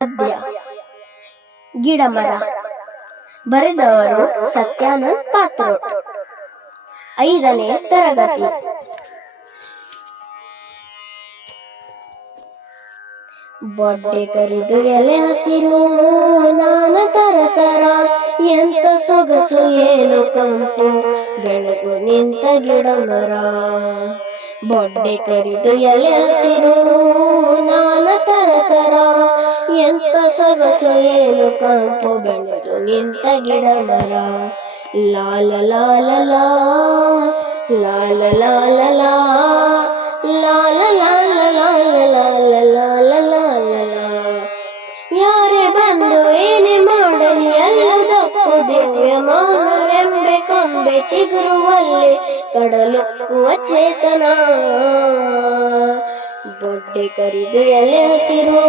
ಪದ್ಯ ಗಿಡಮರ ಬರೆದವರು ಸತ್ಯಾನಂದ್ ಪಾತ್ರ ಐದನೇ ತರಗತಿ. ಬೊಡ್ಡೆ ಕರಿದು ಎಲೆ ಹಸಿರು, ನಾನ ತರ ತರ. ಎಂತ ಸೊಗಸು, ಏನು ಕಂಪು. ಬೆಳೆದು ನಿಂತ ಗಿಡ ಮರ. ಬೊಡ್ಡೆ ಕರಿದು ಎಲೆ ಹಸಿರು, ನಾನ ಎಂತ ಸೊಗಸು ಏನು ಕಂಪು ಬೆಳೆದು ನಿಂತ ಗಿಡ ಮರ ಲಾಲ ಲಾಲ ಲಾಲ ಲಾಲ ಲಾಲ ಯಾರೇ ಬಂದು ಏನೇ ಮಾಡಲಿ, ಎಲ್ಲದಕ್ಕೂ ದಿವ್ಯ ಮಾನರೆಂಬೆ ಕೊಂಬೆ ಚಿಗುರುವಲ್ಲಿ ಕಡಲೊಕ್ಕುವ ಚೇತನ. ಬೊಡ್ಡೆ ಕರಿದು ಎಲೆ ಹಸಿರು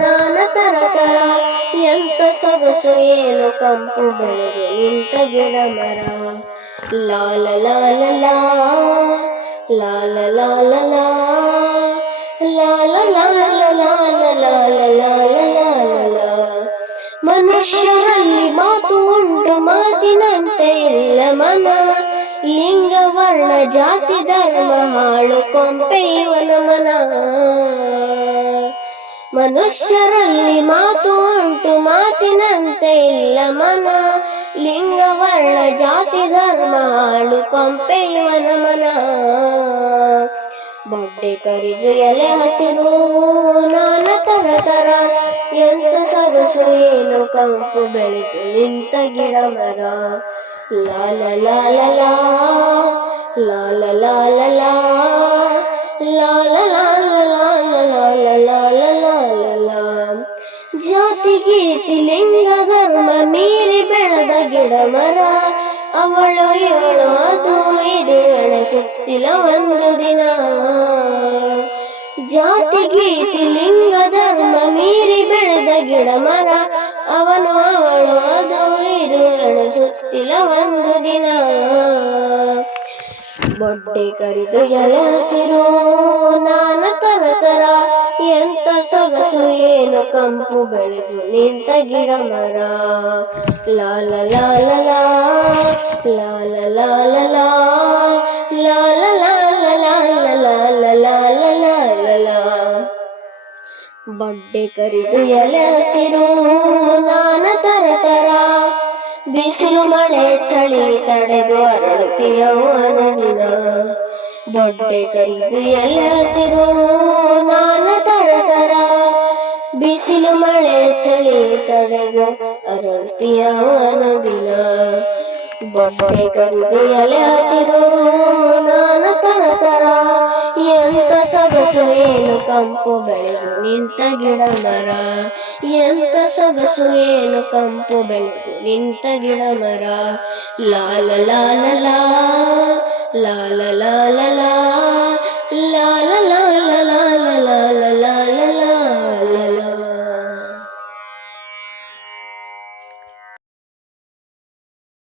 ನಾನ ತರ ತರ ಎಂತ ಸೊಗಸು ಏನು ಕಂಪು ಬೆಳೆದು ನಿಂತ ಗಿಡ ಮರ ಲಾಲ ಲಾಲ ಲಾಲ ಲಾಲ ಲಾಲ ಲಾಲ ಲಾಲ ಮನುಷ್ಯರಲ್ಲಿ ಮಾತು ಉಂಟು ಮಾತಿನಂತೆ ಎಲ್ಲ ಮನ ಲಿಂಗ ವರ್ಣ ಜಾತಿ ಧರ್ಮ ಹಾಳು ಕೊಂಪೆಯುವನ ಮನ. ಮನುಷ್ಯರಲ್ಲಿ ಮಾತು ಉಂಟು, ಮಾತಿನಂತೆ ಇಲ್ಲ ಮನ. ಲಿಂಗ ವರ್ಣ ಜಾತಿ ಧರ್ಮ ಹಾಳು ಕೊಂಪೆಯುವನ ಮನ. ಬೊಡ್ಡೆ ಕರಿದು ಎಲೆ ಹಸಿರು, ನಾನ ತರ ತರ ಎಂತ ಸೊಗಸು, ಏನು ಕಂಪು ಬೆಳೆದು ನಿಂತ ಗಿಡ ಮರ. ಲಾಲ la ಲಾ ಲಾಲ ಲಾಲ ಲಾ ಲಾಲ ಲಾಲ ಲಾಲ ಲಾಲ ಲಾಲ ಲಾಲ ಲಾ ಜಾತಿ ಗೀತಿ ಲಿಂಗ ಧರ್ಮ ಮೀರಿ ಬೆಳೆದ ಗಿಡ ಮರ ಅವಳು ಏಳು ಅದು ಇದು ಶಕ್ತಿಲ ಒಂದು ದಿನ ಜಾತಿ ಗೀತಿ ಲಿಂಗ ಧರ್ಮ ಮೀರಿ ಬೆಳೆದ ಗಿಡ ಮರ ಅವನು ಅವಳು ಅದು ಇದು ಎಣಸುತ್ತಿಲ್ಲ ಬೊಡ್ಡೆ ಕರಿದು ಎಲೆ ಹಸಿರು ನಾನ ತರ ತರ ಎಂತ ಸೊಗಸು ಏನು ಕಂಪು ಬೆಳೆದು ನಿಂತ ಗಿಡ ಮರ ಲಾಲ ಲಾಲ ಲಾಲ ಲಾಲ ಲಾಲ ಬೊಡ್ಡೆ ಕರಿದು ಎಲೆ ಹಸಿರು ನಾನ ತರ ತರ ಬಿಸಿಲು ಮಳೆ ಚಳಿ ತಡೆದು ಅರಳುತ್ತೀಯವು ಅನುದಿನ ದೊಡ್ಡ ಕರಿದು ಎಲ್ಲ ಹಸಿರು ನಾನ ತರ ತರ ಬಿಸಿಲು ಮಳೆ ಚಳಿ ತಡೆದು ಅರಳುತ್ತೀಯವು ಅನುದಿನ ದೊಡ್ಡ ಕರಿದು ಎಲೆ ಏನು ಕಂಪು ಬೆಳೆದು ನಿಂತ ಗಿಡ ಮರ. ಎಂತ ಸೊಗಸು ಏನು ಕಂಪು ಬೆಳೆದು ನಿಂತ ಗಿಡ ಮರ. ಲಾಲ ಲಾಲ ಲಾಲ